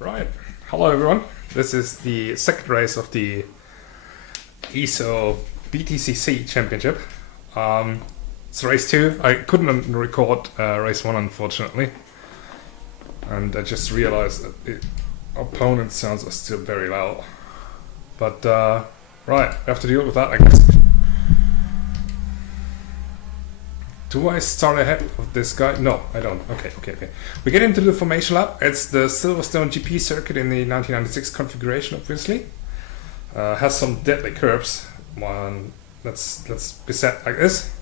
Right, hello everyone. This is the second race of the ESO BTCC Championship. It's race 2. I couldn't record race 1 unfortunately, and I just realized that the opponent sounds are still very loud. But right, I have to deal with that, I guess. Do I start ahead of this guy? No, I don't. Okay. We get into the formation lap. It's the Silverstone GP circuit in the 1996 configuration, obviously. Has some deadly curves. Let's be set like this.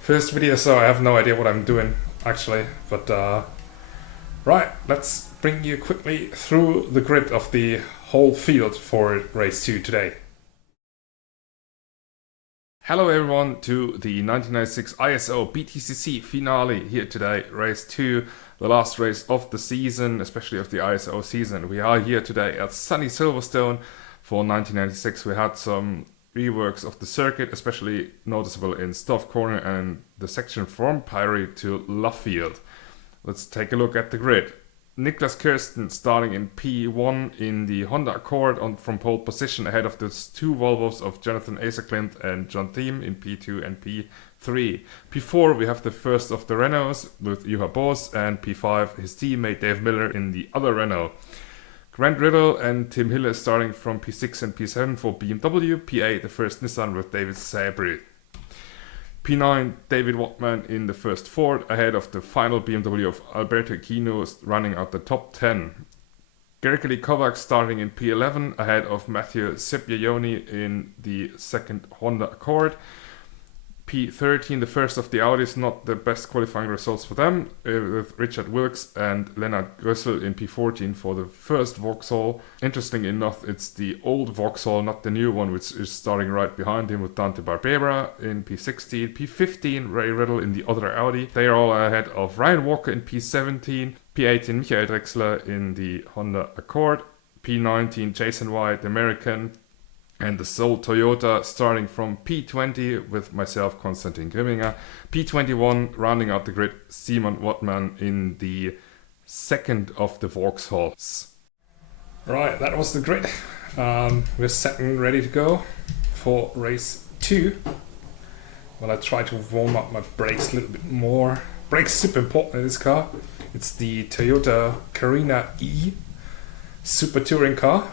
First video, so I have no idea what I'm doing, actually. But, right, let's bring you quickly through the grid of the whole field for race 2 today. Hello everyone to the 1996 ISO BTCC finale here today, race 2, the last race of the season, especially of the ISO season. We are here today at sunny Silverstone for 1996. We had some reworks of the circuit, especially noticeable in Stoff Corner and the section from Pyrie to Luffield. Let's take a look at the grid. Niklas Kirsten starting in P1 in the Honda Accord from pole position ahead of the two Volvos of Jonathan Aserklint and John Thiem in P2 and P3. P4 we have the first of the Renaults with Juha Boos, and P5 his teammate Dave Miller in the other Renault. Grant Riddle and Tim Hille starting from P6 and P7 for BMW. P8 the first Nissan with David Sabry. P9, David Wattman in the first Ford, ahead of the final BMW of Alberto Aquino running out the top 10. Gergely Kovacs starting in P11, ahead of Matthew Scipioni in the second Honda Accord. P13, the first of the Audis, not the best qualifying results for them, with Richard Wilkes and Lennart Grössel in P14 for the first Vauxhall. Interesting enough, it's the old Vauxhall, not the new one, which is starting right behind him with Dante Barbera in P16. P15, Ray Riddle in the other Audi. They are all ahead of Ryan Walker in P17. P18, Michael Drexler in the Honda Accord. P19, Jason White, the American, and the sole Toyota starting from P20 with myself, Konstantin Grimminger. P21 rounding out the grid, Simon Wattman in the second of the Vauxhalls. Right, that was the grid. We're set and ready to go for race 2. Well, I try to warm up my brakes a little bit more. Brakes super important in this car. It's the Toyota Carina E Super Touring car,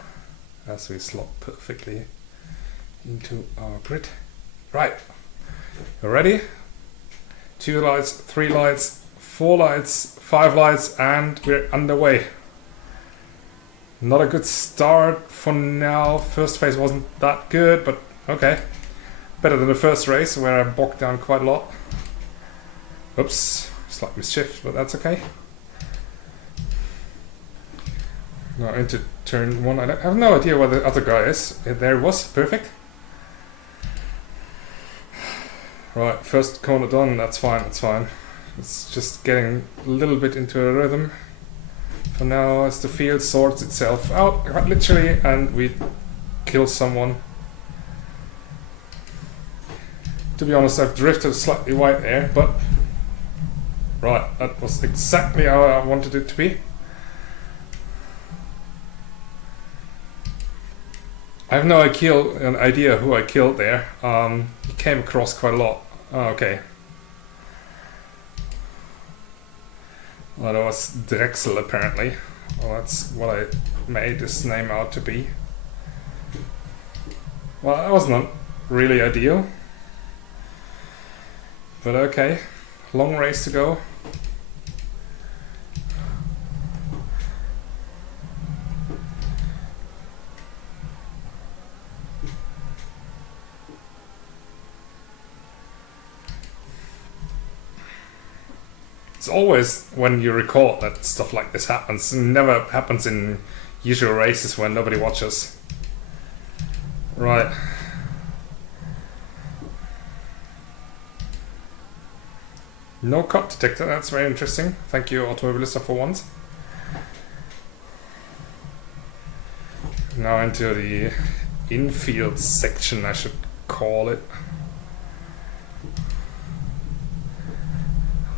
as we slot perfectly into our grid. Right, you ready? 2 lights, 3 lights, 4 lights, 5 lights, and we're underway. Not a good start for now. First phase wasn't that good, but okay. Better than the first race where I bogged down quite a lot. Oops, slight mischief, but that's okay. Now into turn 1. I have no idea where the other guy is. There he was, perfect. Right, first corner done, that's fine. It's just getting a little bit into a rhythm for now as the field sorts itself out, literally, and we kill someone. To be honest, I've drifted slightly wide there, but right, that was exactly how I wanted it to be. I have no idea who I killed there. He came across quite a lot. Oh, okay. Well, that was Drexel apparently. Well, that's what I made this name out to be. Well, that was not really ideal. But okay, long race to go. It's always when you record that stuff like this happens. It never happens in usual races when nobody watches. Right. No cut detector, that's very interesting. Thank you, Automobilista, for once. Now into the infield section, I should call it.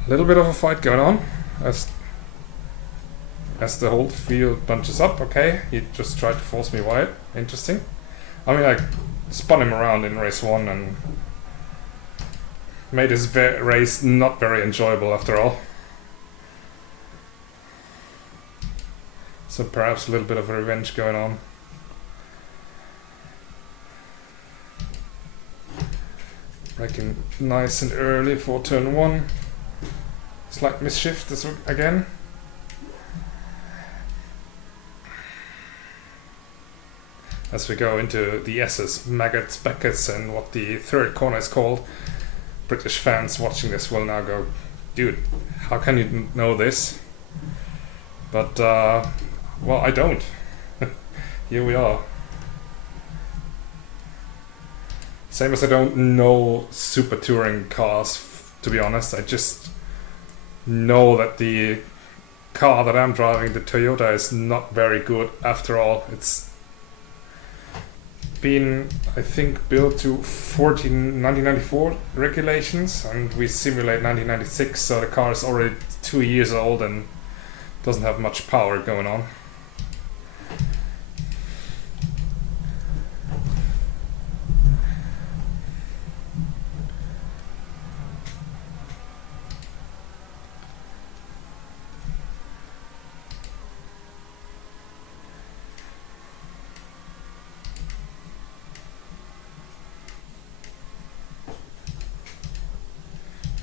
A little bit of a fight going on. as the whole field bunches up. Okay, he just tried to force me wide. Interesting. I mean, I spun him around in race 1 and made his race not very enjoyable after all. So perhaps a little bit of revenge going on. Braking nice and early for turn 1. Slight misshift this again. As we go into the S's, maggots, beckets, and what the third corner is called. British fans watching this will now go, dude, how can you know this? But, well, I don't. Here we are. Same as I don't know super touring cars, to be honest. I just know that the car that I'm driving, the Toyota, is not very good after all. It's been, I think, built to 1994 regulations, and we simulate 1996, so the car is already 2 years old and doesn't have much power going on.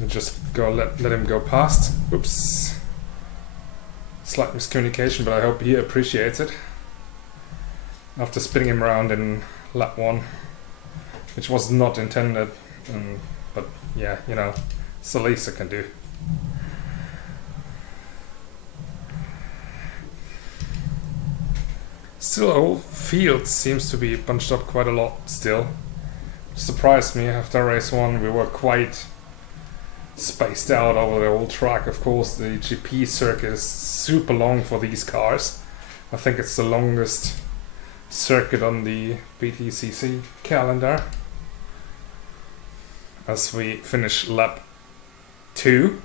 Just go let him go past. Oops. Slight miscommunication, but I hope he appreciates it. After spinning him around in lap 1, which was not intended, but yeah, you know, it's the least I can do. Still, the whole field seems to be bunched up quite a lot still. Surprised me. After race 1 we were quite spaced out over the whole track. Of course, the GP circuit is super long for these cars. I think it's the longest circuit on the BTCC calendar. As we finish lap 2.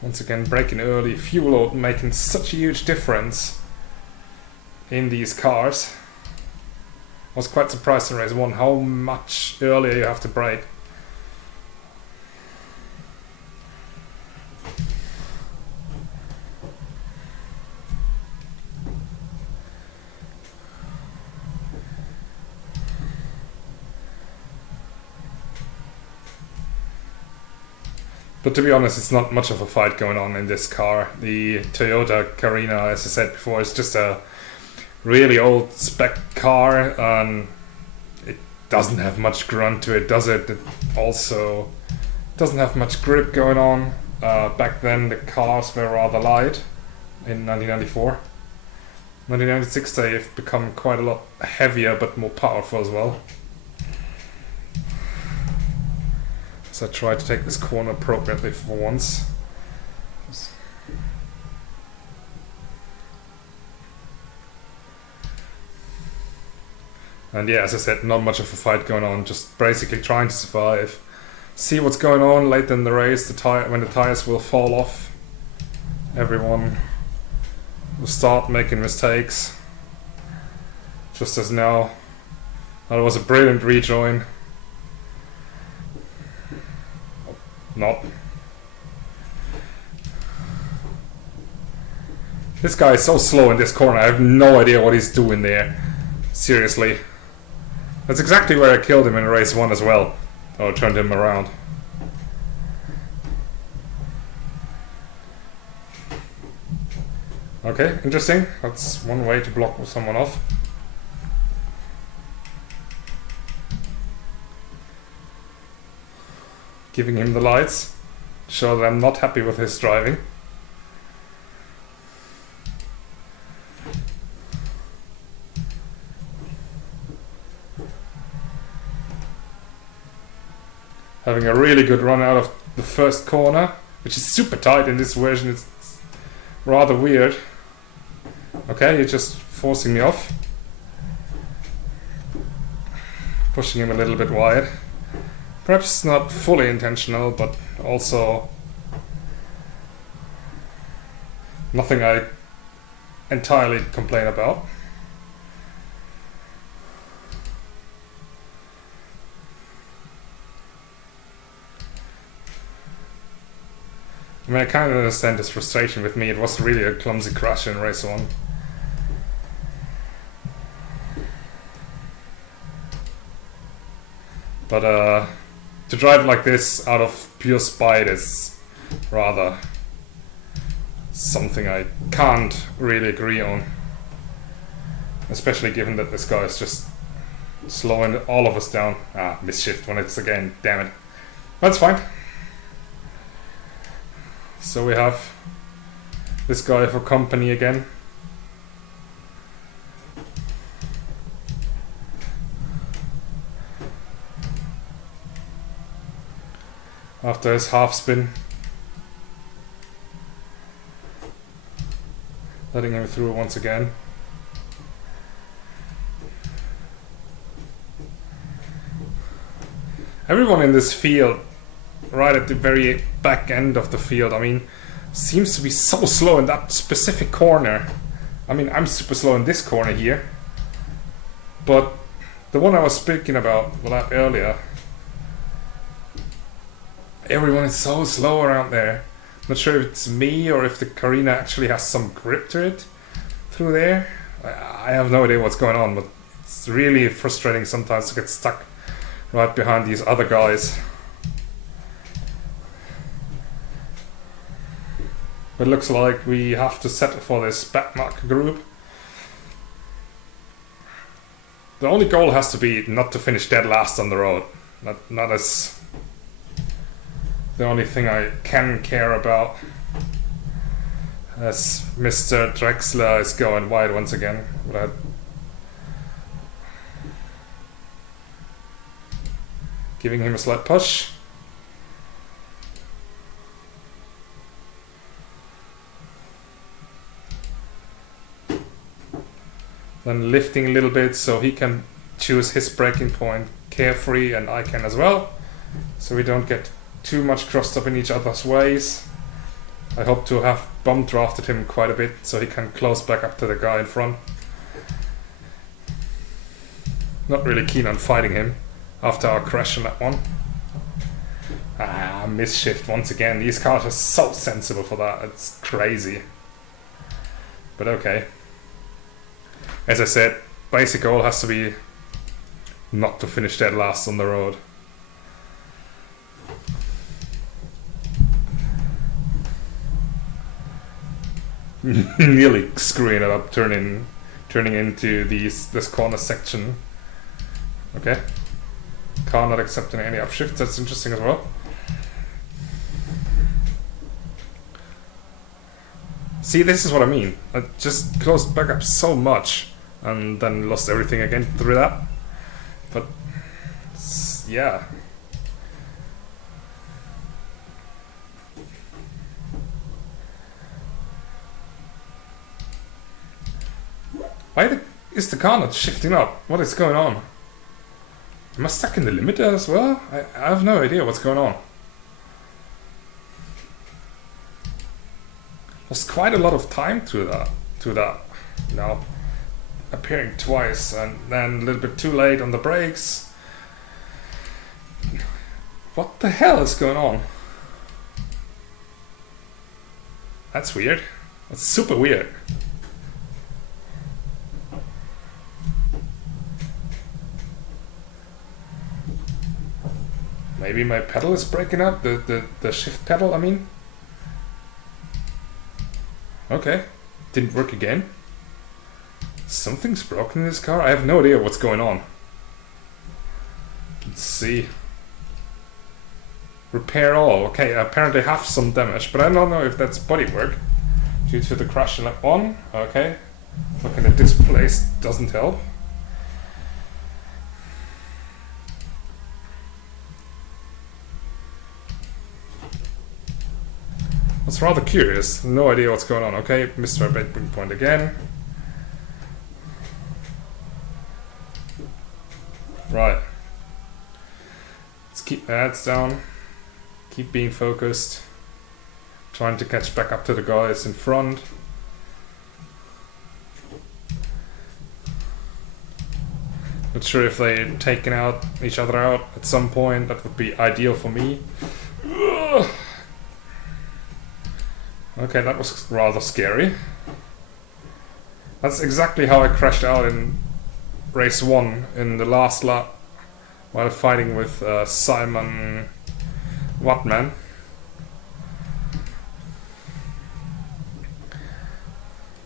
Once again, braking early, fuel load making such a huge difference in these cars. I was quite surprised in race 1 how much earlier you have to brake. But to be honest, it's not much of a fight going on in this car. The Toyota Carina, as I said before, is just a really old spec car, and it doesn't have much grunt to it, does it? It also doesn't have much grip going on. Back then the cars were rather light in 1994. 1996 they've become quite a lot heavier but more powerful as well. So I try to take this corner appropriately for once. And yeah, as I said, not much of a fight going on, just basically trying to survive. See what's going on later in the race, when the tires will fall off. Everyone will start making mistakes. Just as now. That was a brilliant rejoin. Not. This guy is so slow in this corner, I have no idea what he's doing there. Seriously. That's exactly where I killed him in race 1 as well. Or turned him around. Okay, interesting. That's one way to block someone off. Giving him the lights. Show that I'm not happy with his driving. Having a really good run out of the first corner, which is super tight in this version. It's rather weird. Okay, you're just forcing me off. Pushing him a little bit wide. Perhaps not fully intentional, but also Nothing I entirely complain about. I mean, I kind of understand his frustration with me. It was really a clumsy crash in race 1. But to drive like this out of pure spite is rather something I can't really agree on. Especially given that this guy is just slowing all of us down. Ah, misshift when it's again, damn it. That's fine. So we have this guy for company again. After his half spin. Letting him through once again. Everyone in this field, right at the very back end of the field, I mean, seems to be so slow in that specific corner. I mean, I'm super slow in this corner here. But the one I was speaking about earlier, everyone is so slow around there. Not sure if it's me or if the Carina actually has some grip to it through there. I have no idea what's going on, but it's really frustrating sometimes to get stuck right behind these other guys. It looks like we have to settle for this backmark group. The only goal has to be not to finish dead last on the road. Not as the only thing I can care about. As Mr. Drexler is going wide once again. Giving him a slight push. Then lifting a little bit so he can choose his braking point carefree, and I can as well. So we don't get too much crossed up in each other's ways. I hope to have bump drafted him quite a bit so he can close back up to the guy in front. Not really keen on fighting him after our crash on that one. Ah, misshift once again. These cars are so sensible for that. It's crazy. But okay. As I said, basic goal has to be not to finish dead last on the road. Nearly screwing it up, turning into this corner section. Okay. Car not accepting any upshifts, that's interesting as well. See, this is what I mean. I just closed back up so much and then lost everything again through that. But yeah. Why is the car not shifting up? What is going on? Am I stuck in the limiter as well? I have no idea what's going on. Lost quite a lot of time to that. Now appearing twice and then a little bit too late on the brakes. What the hell is going on? That's weird. That's super weird. Maybe my pedal is breaking up, the shift pedal, I mean. Okay, didn't work again. Something's broken in this car? I have no idea what's going on. Let's see. Repair all. Okay, apparently have some damage, but I don't know if that's bodywork due to the crash in lap 1. Okay, looking at this place doesn't help. I was rather curious. No idea what's going on. Okay, missed my braking point again. Right. Let's keep the ads down. Keep being focused. Trying to catch back up to the guys in front. Not sure if they're taking out each other out at some point. That would be ideal for me. Ugh. Okay, that was rather scary. That's exactly how I crashed out in race 1 in the last lap while fighting with Simon Wattman.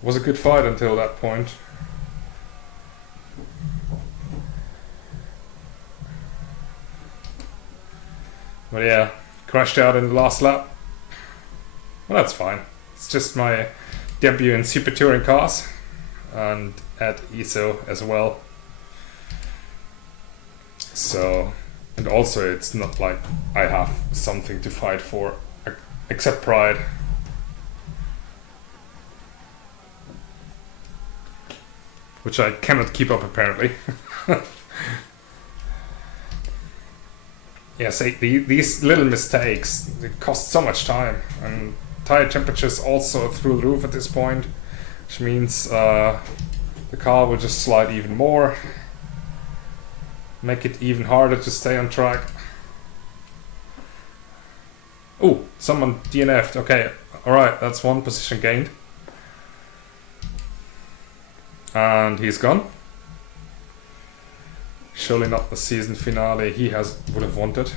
Was a good fight until that point. But yeah, crashed out in the last lap. Well, that's fine. It's just my debut in Super Touring cars and at ESO as well. So, and also it's not like I have something to fight for except pride. Which I cannot keep up apparently. Yeah, say these little mistakes, they cost so much time, and tire temperatures also through the roof at this point, which means the car will just slide even more, make it even harder to stay on track. Oh, someone DNF'd. Okay, alright, that's one position gained. And he's gone. Surely not the season finale he would have wanted.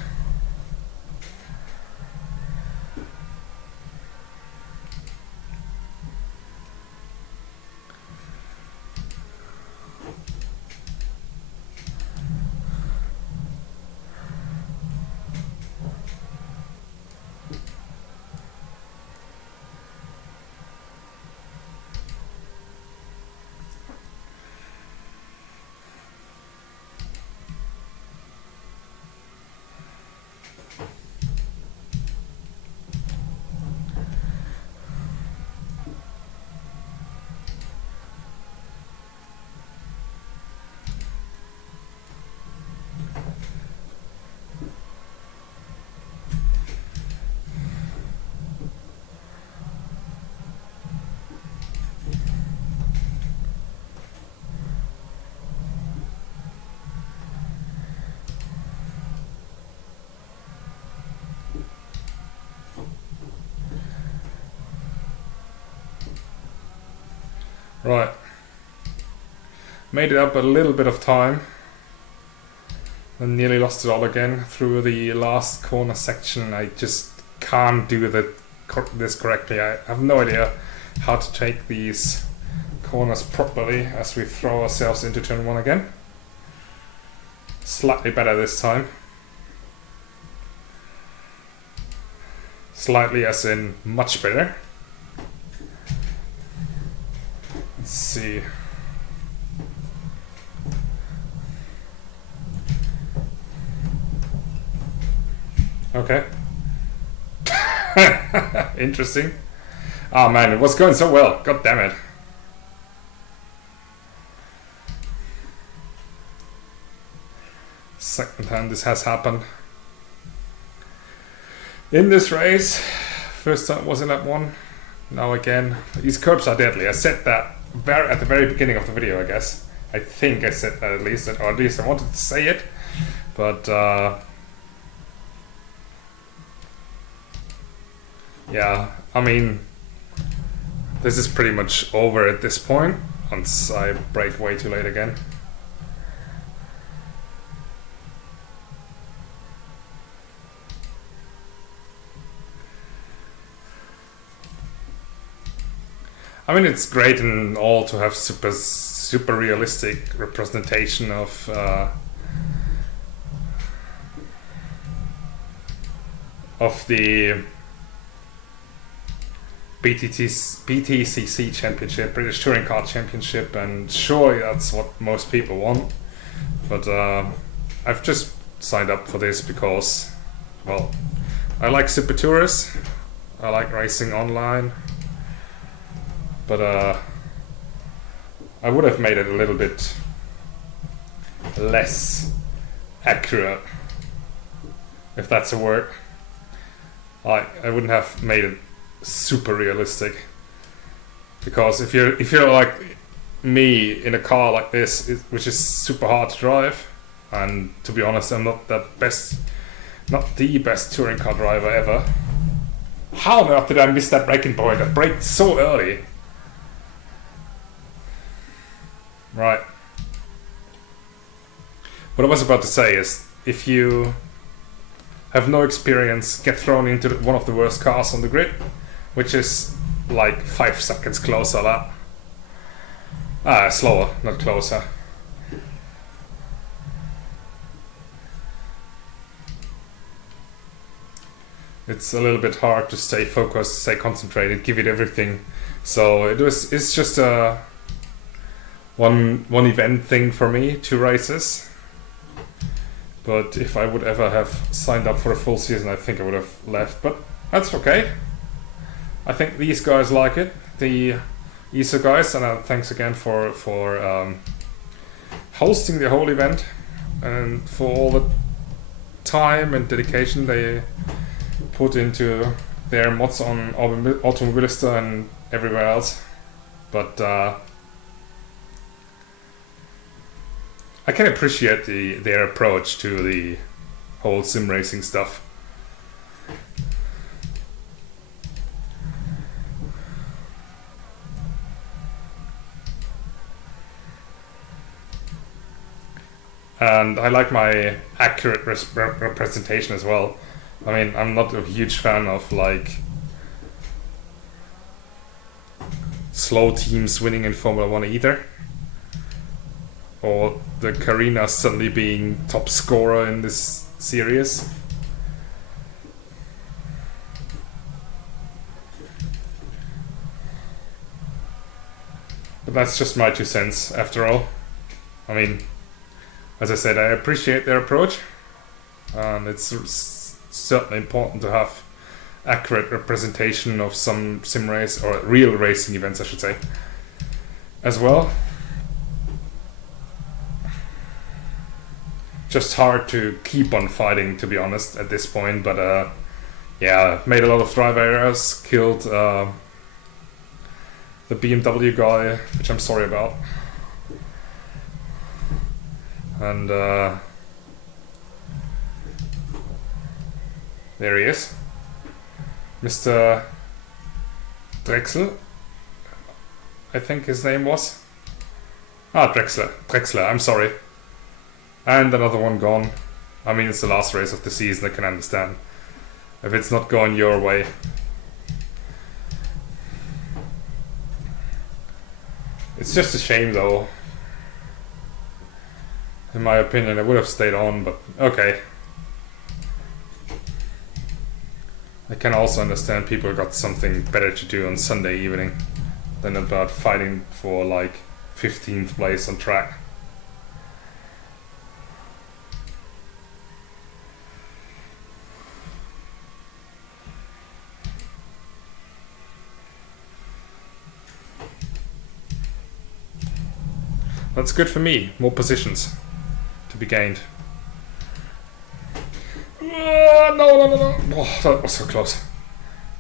Right. Made it up a little bit of time. And nearly lost it all again through the last corner section. I just can't do this correctly. I have no idea how to take these corners properly as we throw ourselves into turn 1 again. Slightly better this time. Slightly as in much better. Let's see. Okay. Interesting. Oh man, it was going so well. God damn it. Second time this has happened. In this race, first time was in lap 1. Now again, these curbs are deadly. I said that at the very beginning of the video, I guess. I think I said that at least, or at least I wanted to say it. But yeah, I mean, this is pretty much over at this point, once I brake way too late again. I mean, it's great and all to have super realistic representation of the BTCC Championship, British Touring Car Championship, and surely that's what most people want. But I've just signed up for this because, well, I like Super Tours, I like racing online, but I would have made it a little bit less accurate, if that's a word. I wouldn't have made it super realistic. Because if you're like me in a car like this, which is super hard to drive, and to be honest, I'm not the best touring car driver ever. How on earth did I miss that braking point? I braked so early. Right. What I was about to say is, if you have no experience, get thrown into one of the worst cars on the grid, which is like 5 seconds closer. Slower, not closer. It's a little bit hard to stay focused, stay concentrated, give it everything. So it's just a one event thing for me, 2 races. But if I would ever have signed up for a full season, I think I would have left. But that's okay. I think these guys like it, the ESA guys, and thanks again for hosting the whole event and for all the time and dedication they put into their mods on Automobilista and everywhere else. But I can appreciate their approach to the whole sim racing stuff. And I like my accurate representation as well. I mean, I'm not a huge fan of like slow teams winning in Formula 1 either. Or the Carina suddenly being top scorer in this series. But that's just my 2 cents after all. I mean, as I said, I appreciate their approach, and it's certainly important to have accurate representation of some sim race, or real racing events I should say, as well. Just hard to keep on fighting, to be honest, at this point, but yeah, made a lot of driver errors, killed the BMW guy, which I'm sorry about. And there he is, Mr. Drexel, I think his name was. Drexler, I'm sorry. And another one gone. I mean, it's the last race of the season, I can understand if it's not going your way. It's just a shame though. In my opinion, I would have stayed on, but okay. I can also understand people got something better to do on Sunday evening than about fighting for like 15th place on track. That's good for me, more positions to be gained. No. Oh, that was so close.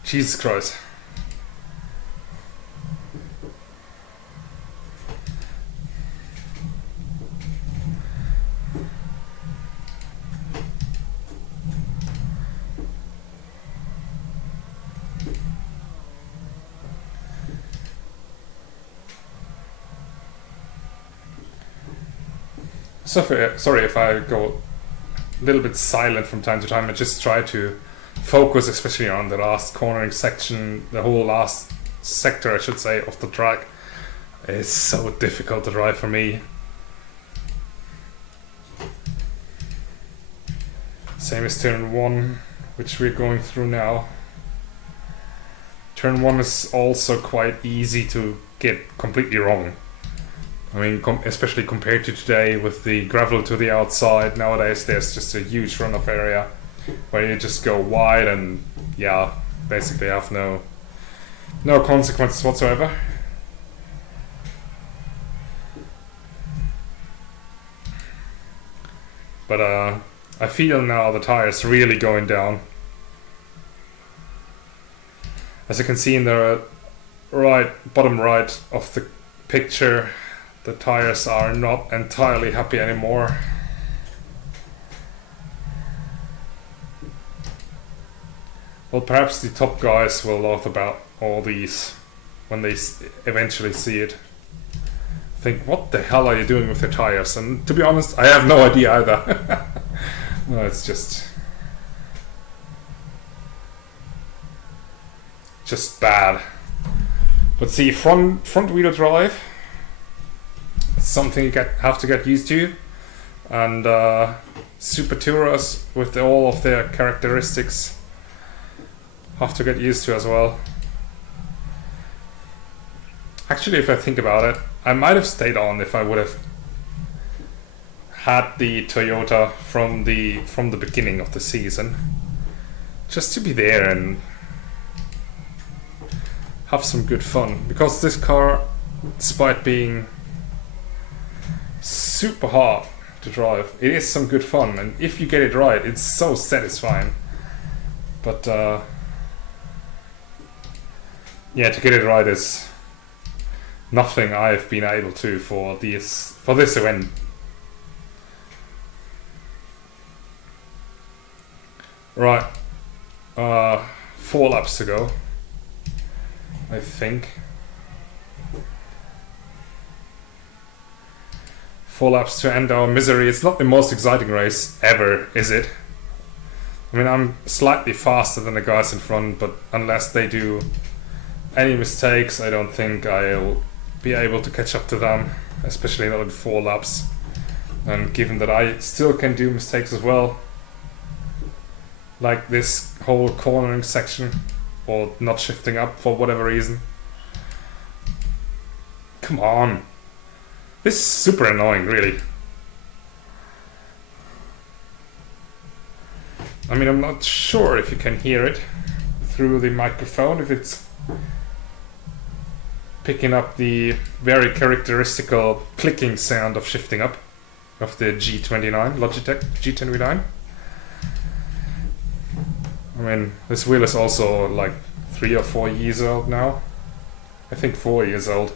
Jesus Christ. Sorry if I go a little bit silent from time to time. I just try to focus, especially on the last cornering section, the whole last sector, I should say, of the track. It's so difficult to drive for me. Same as turn 1, which we're going through now. Turn 1 is also quite easy to get completely wrong. I mean, especially compared to today with the gravel to the outside, nowadays there's just a huge runoff area where you just go wide and, yeah, basically have no consequences whatsoever. But I feel now the tires really going down. As you can see in the bottom right of the picture, the tires are not entirely happy anymore. Well, perhaps the top guys will laugh about all these when they eventually see it. Think, what the hell are you doing with the tires? And to be honest, I have no idea either. No, it's just bad. But see, front wheel drive, it's something you have to get used to, and Super Tourers with all of their characteristics have to get used to as well. Actually, if I think about it, I might have stayed on if I would have had the Toyota from the beginning of the season, just to be there and have some good fun. Because this car, despite being super hard to drive, it is some good fun, and if you get it right, it's so satisfying. But yeah, to get it right is nothing I've been able to for this event. Right, 4 laps to go, I think. 4 laps to end our misery. It's not the most exciting race ever, is it? I mean, I'm slightly faster than the guys in front, but unless they do any mistakes, I don't think I'll be able to catch up to them, especially not in 4 laps. And given that I still can do mistakes as well, like this whole cornering section, or not shifting up for whatever reason. Come on. This is super annoying, really. I mean, I'm not sure if you can hear it through the microphone, if it's picking up the very characteristical clicking sound of shifting up of the G29, Logitech G29. I mean, this wheel is also like 3 or 4 years old now. I think 4 years old.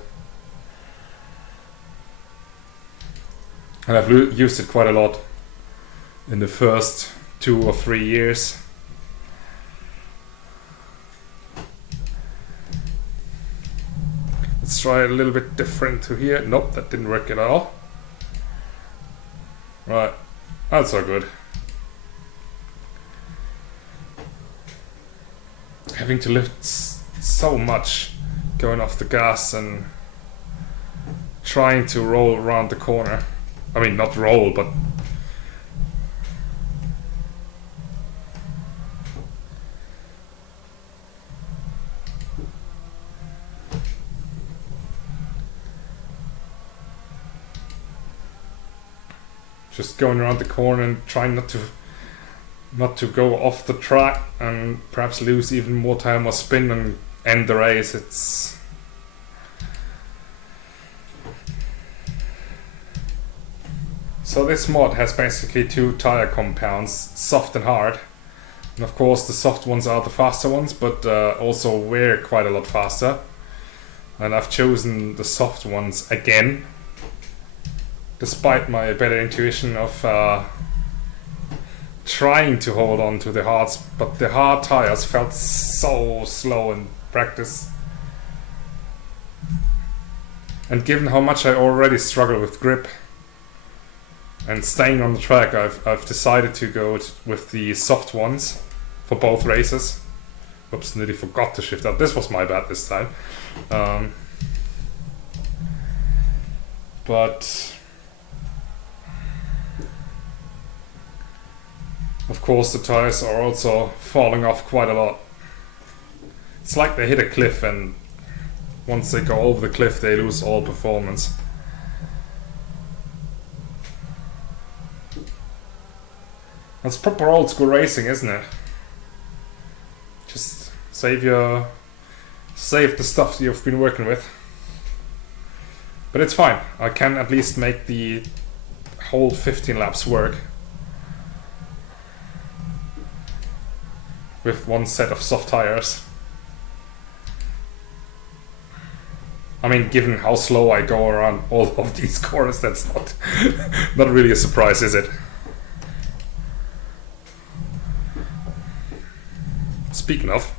And I've used it quite a lot in the first 2 or 3 years. Let's try it a little bit different to here. Nope, that didn't work at all. Right, that's all good. Having to lift so much going off the gas and trying to roll around the corner. I mean, not roll, but just going around the corner and trying not to go off the track and perhaps lose even more time or spin and end the race. It's so this mod has basically 2 tire compounds, soft and hard. And of course the soft ones are the faster ones, but also wear quite a lot faster. And I've chosen the soft ones again, despite my better intuition of trying to hold on to the hards, but the hard tires felt so slow in practice. And given how much I already struggle with grip and staying on the track, I've decided to go with the soft ones for both races. Oops, nearly forgot to shift up. This was my bad this time. But of course the tires are also falling off quite a lot. It's like they hit a cliff, and once they go over the cliff they lose all performance. That's proper old school racing, isn't it? Just save the stuff you've been working with. But it's fine. I can at least make the whole 15 laps work with one set of soft tires. I mean, given how slow I go around all of these corners, that's not not really a surprise, is it? Speaking of,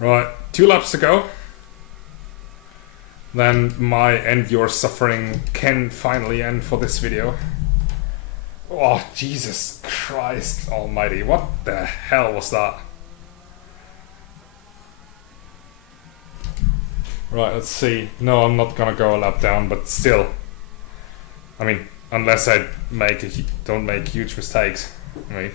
right, 2 laps to go. Then my and your suffering can finally end for this video. Oh, Jesus Christ almighty, what the hell was that? Right, let's see. No, I'm not gonna go a lap down, but still. I mean, unless I don't make huge mistakes. I mean,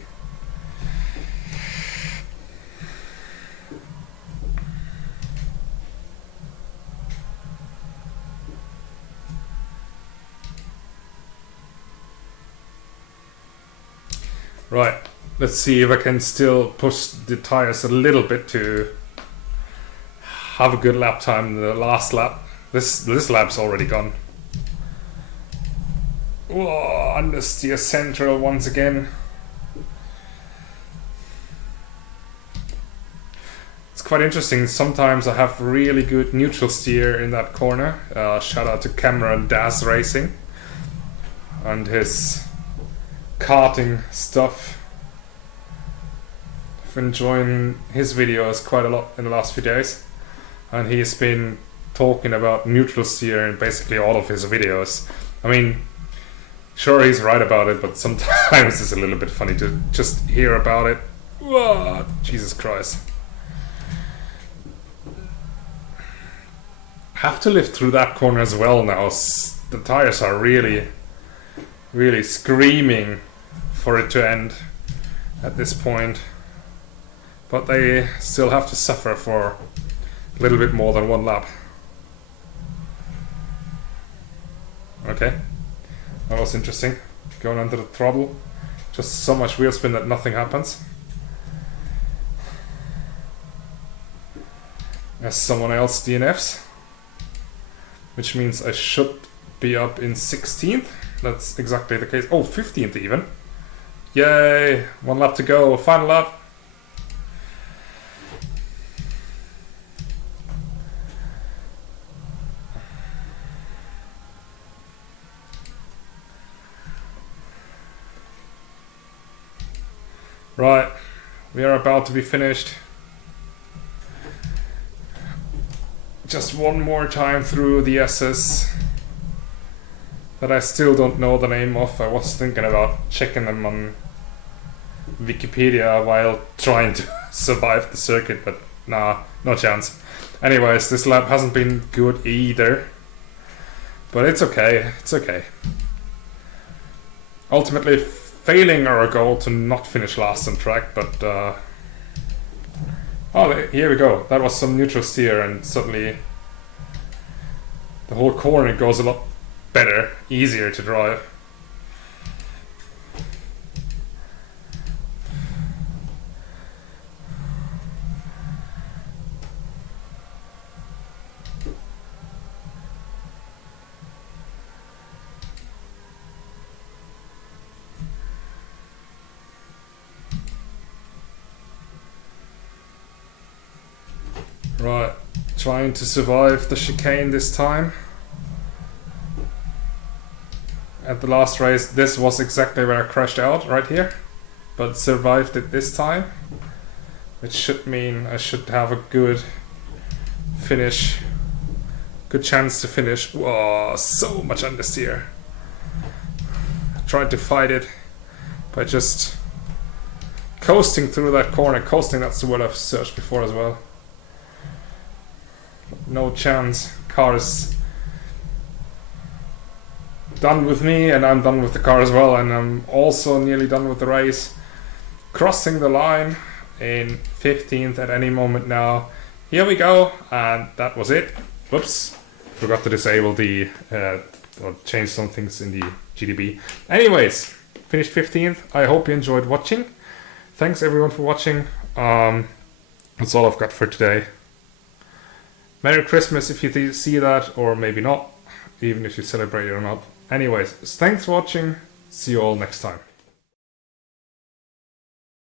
right, let's see if I can still push the tires a little bit to have a good lap time in the last lap. This lap's already gone. Whoa, understeer central once again. It's quite interesting. Sometimes I have really good neutral steer in that corner. Shout out to Cameron Das Racing and his karting stuff. I've been enjoying his videos quite a lot in the last few days, and he's been talking about neutral steer in basically all of his videos. I mean, sure, he's right about it, but sometimes it's a little bit funny to just hear about it. Whoa, Jesus Christ. Have to live through that corner as well now. The tires are really screaming for it to end at this point, but they still have to suffer for a little bit more than 1 lap. Okay, that was interesting. Going under the throttle, just so much wheel spin that nothing happens. As someone else DNFs, which means I should be up in 16th. That's exactly the case. Oh, 15th even. Yay! 1 lap to go. Final lap. Right, we are about to be finished. Just one more time through the S's that I still don't know the name of. I was thinking about checking them on Wikipedia while trying to survive the circuit, but nah, no chance. Anyways, this lap hasn't been good either, but it's okay, it's okay. Ultimately failing our goal to not finish last on track, but oh, here we go. That was some neutral steer, and suddenly the whole corner goes a lot better, easier to drive. Right, trying to survive the chicane this time. At the last race, this was exactly where I crashed out, right here. But survived it this time, which should mean I should have a good finish. Good chance to finish. Whoa, so much understeer. I tried to fight it by just coasting through that corner. Coasting, that's the word I've searched before as well. No chance. Car is done with me, and I'm done with the car as well, and I'm also nearly done with the race. Crossing the line in 15th at any moment now. Here we go, and that was it. Whoops, forgot to disable the or change some things in the GDB. Anyways, finished 15th. I hope you enjoyed watching. Thanks everyone for watching. That's all I've got for today. Merry Christmas if you see that, or maybe not, even if you celebrate it or not. Anyways, thanks for watching. See you all next time.